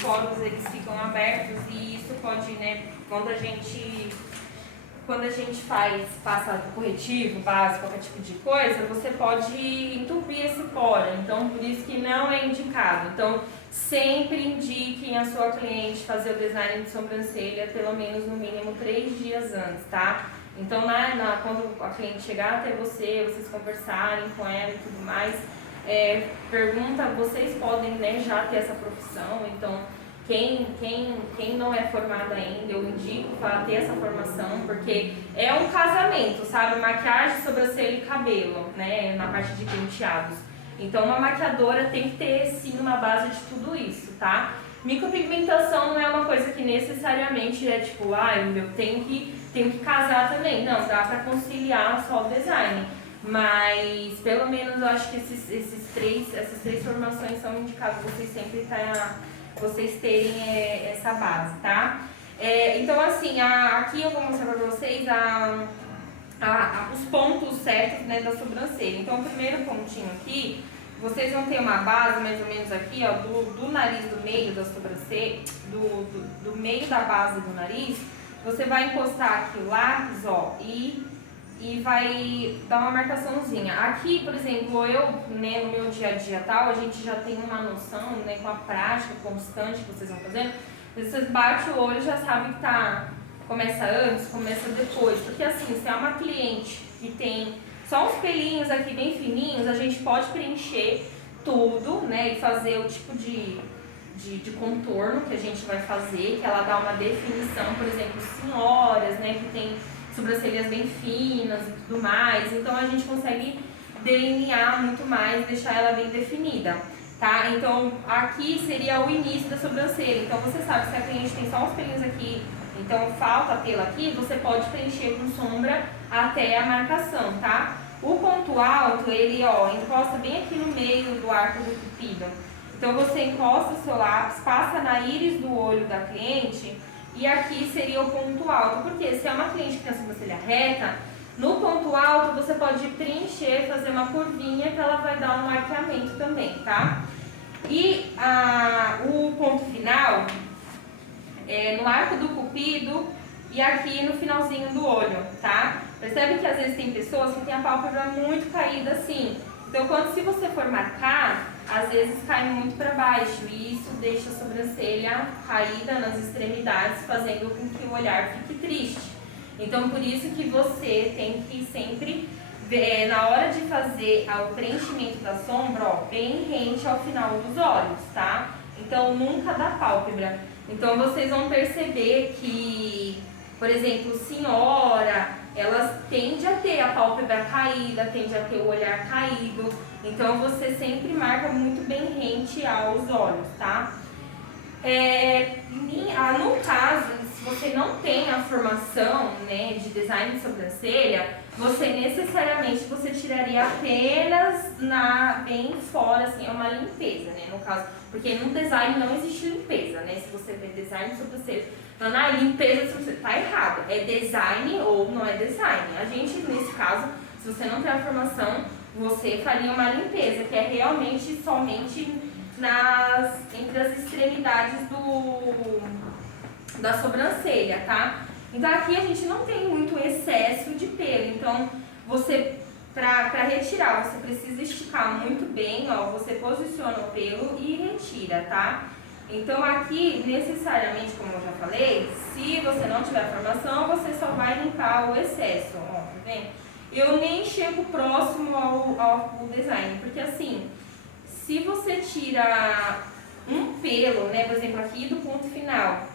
poros eles ficam abertos e isso pode, né, quando a gente passa corretivo, base, qualquer tipo de coisa, você pode entupir esse poro. Então, por isso que não é indicado. Então, sempre indiquem a sua cliente fazer o design de sobrancelha pelo menos no mínimo 3 dias antes, tá? Então, quando a cliente chegar até vocês conversarem com ela e tudo mais, pergunta, vocês podem, né, já ter essa profissão, então quem não é formada ainda, eu indico para ter essa formação, porque é um casamento, sabe? Maquiagem, sobrancelha e cabelo, né? Na parte de penteados. Então uma maquiadora tem que ter sim uma base de tudo isso, tá? Micropigmentação não é uma coisa que necessariamente é tipo, eu tenho que casar também. Não, dá para conciliar só o design. Mas pelo menos eu acho que essas três formações são indicadas, vocês terem essa base, tá? Então assim, aqui eu vou mostrar para vocês os pontos certos, né, da sobrancelha. Então o primeiro pontinho aqui, vocês vão ter uma base mais ou menos aqui, ó, do nariz, do meio da sobrancelha, do meio da base do nariz. Você vai encostar aqui o lápis, ó, e vai dar uma marcaçãozinha. Aqui, por exemplo, né, no meu dia a dia tal, a gente já tem uma noção, né, com a prática constante que vocês vão fazendo. Vocês batem o olho e já sabem que começa antes, começa depois. Porque assim, se é uma cliente que tem só uns pelinhos aqui bem fininhos, a gente pode preencher tudo, né, e fazer o tipo de contorno que a gente vai fazer, que ela dá uma definição, por exemplo, senhoras, né, que tem sobrancelhas bem finas e tudo mais, então a gente consegue delinear muito mais, deixar ela bem definida, tá? Então aqui seria o início da sobrancelha, então você sabe se a cliente tem só uns pelinhos aqui, então falta pelo aqui, você pode preencher com sombra até a marcação, tá? O ponto alto, ele encosta bem aqui no meio do arco do cupido, então você encosta o seu lápis, passa na íris do olho da cliente. E aqui seria o ponto alto, porque se é uma cliente que tem a sobrancelha reta, no ponto alto você pode preencher, fazer uma curvinha que ela vai dar um arqueamento também, tá? E o ponto final é no arco do cupido e aqui no finalzinho do olho, tá? Percebe que às vezes tem pessoas que têm a pálpebra muito caída assim. Então, se você for marcar, às vezes cai muito para baixo e isso deixa a sobrancelha caída nas extremidades, fazendo com que o olhar fique triste. Então, por isso que você tem que sempre ver, na hora de fazer o preenchimento da sombra, bem rente ao final dos olhos, tá? Então, nunca da pálpebra. Então, vocês vão perceber que, por exemplo, senhora, elas tendem a ter a pálpebra caída, tendem a ter o olhar caído. Então, você sempre marca muito bem rente aos olhos, tá? No caso, se você não tem a formação, né, de design de sobrancelha, você necessariamente tiraria apenas bem fora, assim, é uma limpeza, né, no caso. Porque no design não existe limpeza, né? Se você vê design de sobrancelha, falando, limpeza de sobrancelha, tá errado. É design ou não é design. A gente, nesse caso, se você não tem a formação, você faria uma limpeza, que é realmente somente entre as extremidades da sobrancelha, tá? Então aqui a gente não tem muito excesso de pelo, então para retirar, você precisa esticar muito bem, você posiciona o pelo e retira, tá? Então aqui, necessariamente, como eu já falei, se você não tiver formação, você só vai limpar o excesso, tá vendo? Eu nem chego próximo ao design, porque assim, se você tira um pelo, né, por exemplo, aqui do ponto final,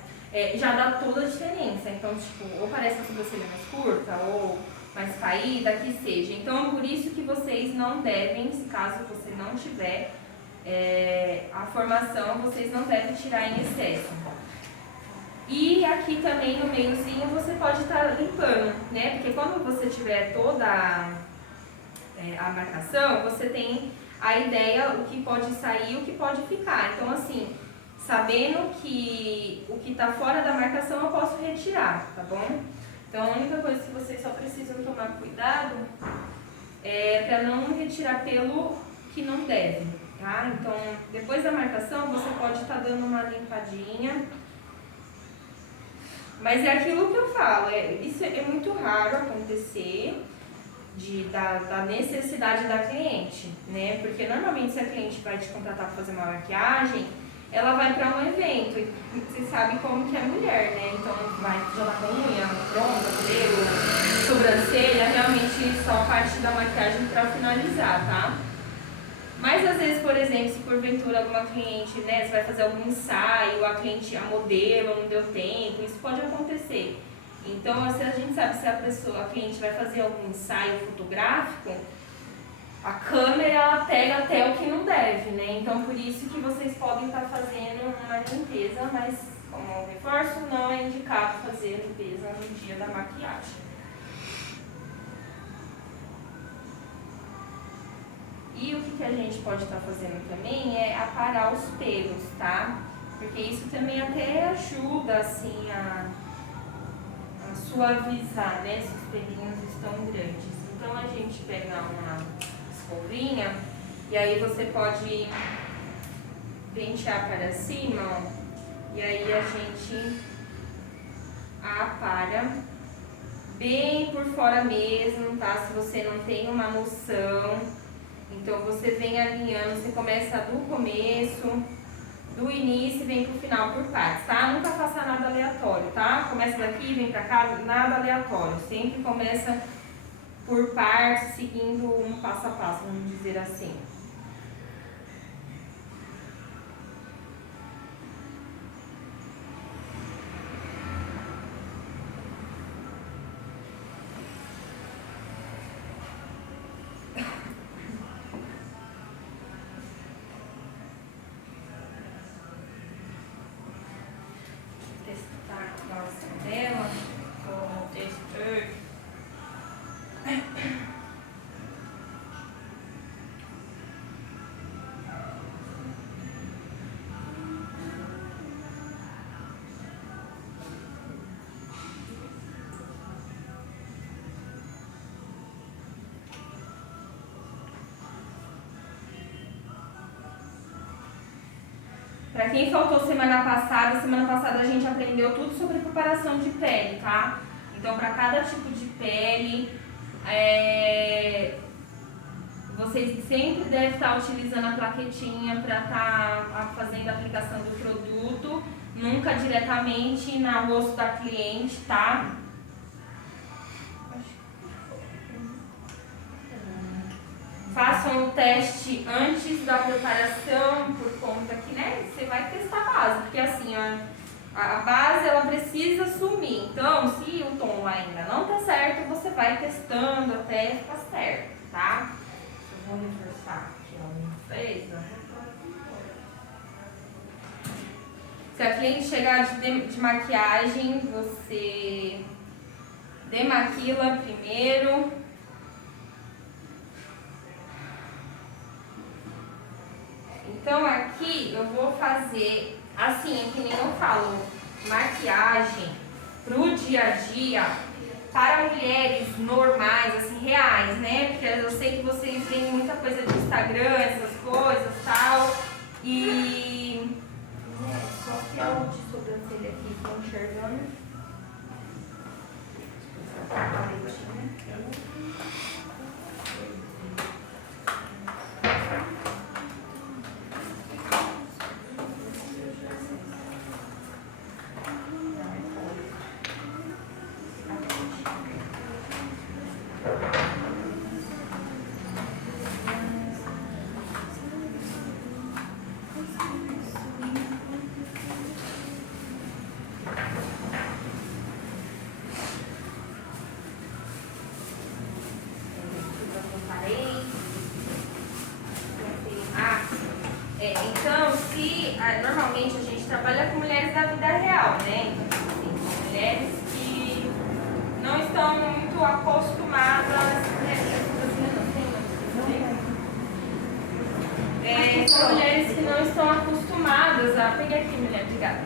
já dá toda a diferença. Então, tipo, ou parece a sobrancelha mais curta, ou mais caída, que seja. Então, por isso que vocês não devem, se caso você não tiver a formação, vocês não devem tirar em excesso. E aqui também no meiozinho você pode estar limpando, né? Porque quando você tiver toda a marcação, você tem a ideia, o que pode sair e o que pode ficar. Então, assim, sabendo que o que está fora da marcação eu posso retirar, tá bom? Então, a única coisa que vocês só precisam tomar cuidado é para não retirar pelo que não deve, tá? Então, depois da marcação, você pode estar dando uma limpadinha passadinha. Mas é aquilo que eu falo, isso é muito raro acontecer da necessidade da cliente, né? Porque normalmente se a cliente vai te contratar para fazer uma maquiagem, ela vai para um evento, e você sabe como que é mulher, né? Então vai já tá com unha pronta, cabelo, sobrancelha, realmente só a parte da maquiagem para finalizar, tá? Mas às vezes, por exemplo, se porventura alguma cliente, né, você vai fazer algum ensaio, a modelo não deu tempo, isso pode acontecer. Então, se a gente sabe se a cliente vai fazer algum ensaio fotográfico, a câmera ela pega até o que não deve, né? Então, por isso que vocês podem estar fazendo uma limpeza, mas como reforço, não é indicado fazer limpeza no dia da maquiagem. E o que a gente pode estar fazendo também é aparar os pelos, tá? Porque isso também até ajuda, assim, a suavizar, né? Se os pelinhos estão grandes. Então, a gente pega uma escovinha e aí você pode pentear para cima, ó, e aí a gente apara bem por fora mesmo, tá? Se você não tem uma noção. Então, você vem alinhando, você começa do começo, do início e vem pro final por partes, tá? Nunca faça nada aleatório, tá? Começa daqui, vem pra cá, nada aleatório. Sempre começa por partes, seguindo um passo a passo, vamos dizer assim. Para quem faltou semana passada a gente aprendeu tudo sobre preparação de pele, tá? Então, para cada tipo de pele, vocês sempre devem estar utilizando a plaquetinha para estar fazendo a aplicação do produto, nunca diretamente no rosto da cliente, tá? Façam o teste antes da preparação, por conta que, né, você vai testar a base, porque assim, a base ela precisa sumir. Então, se o tom lá ainda não tá certo, você vai testando até ficar certo, tá? Eu vou reforçar aqui, ó, uma vez, Se a cliente chegar de maquiagem, você demaquila primeiro. Então aqui eu vou fazer assim, que nem eu falo, maquiagem pro dia a dia para mulheres normais, assim, reais, né? Porque eu sei que vocês veem muita coisa de Instagram, essas coisas e tal. E só que é o de sobrancelha aqui, estão enxergando. Então, normalmente a gente trabalha com mulheres da vida real, né? Então, assim, mulheres que não estão muito acostumadas, são mulheres que não estão acostumadas a... Pega aqui, mulher, obrigada.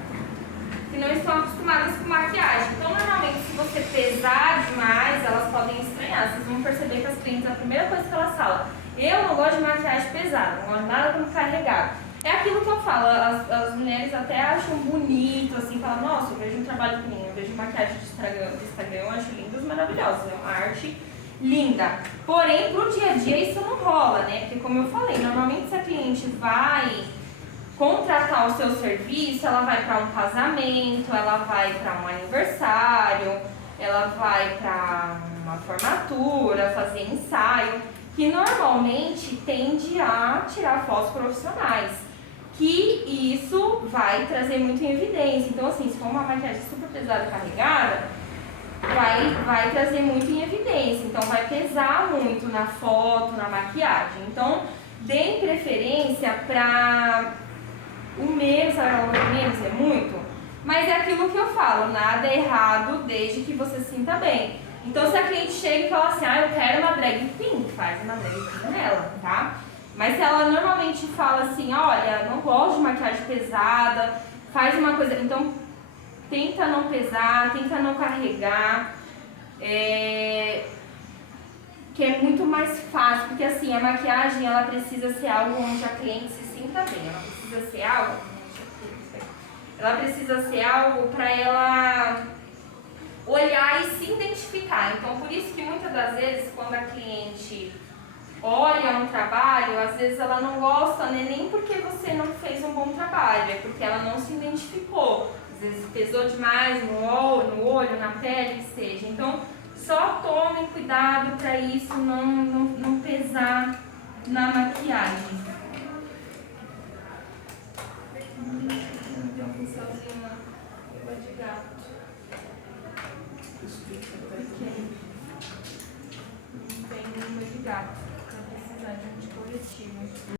Que não estão acostumadas com maquiagem. Então, normalmente, se você pesar demais, elas podem estranhar. Vocês vão perceber que as clientes, a primeira coisa que elas falam, eu não gosto de maquiagem pesada, não gosto de nada muito carregado. É aquilo que eu falo, as mulheres até acham bonito, assim, falam, nossa, eu vejo um trabalho lindo, eu vejo maquiagem de Instagram, eu acho lindas, maravilhosas, é uma arte linda. Porém, pro dia a dia isso não rola, né? Porque como eu falei, normalmente se a cliente vai contratar o seu serviço, ela vai para um casamento, ela vai para um aniversário, ela vai para uma formatura, fazer ensaio, que normalmente tende a tirar fotos profissionais, que isso vai trazer muito em evidência. Então assim, se for uma maquiagem super pesada e carregada, vai trazer muito em evidência, então vai pesar muito na foto, na maquiagem. Então, deem preferência para o menos, sabe, o menos é muito, mas é aquilo que eu falo, nada é errado desde que você se sinta bem. Então, se a cliente chega e fala assim, eu quero uma drag queen, faz uma drag queen nela, tá? Mas se ela normalmente fala assim, olha, não gosto de maquiagem pesada, faz uma coisa, então tenta não pesar, tenta não carregar, que é muito mais fácil, porque assim, a maquiagem ela precisa ser algo onde a cliente se sinta bem, ela precisa ser algo para ela olhar e se identificar. Então, por isso que muitas das vezes, quando a cliente olha um trabalho, às vezes ela não gosta, né, nem porque você não fez um bom trabalho, é porque ela não se identificou. Às vezes pesou demais no olho, na pele, que seja. Então, só tomem cuidado para isso não pesar na maquiagem.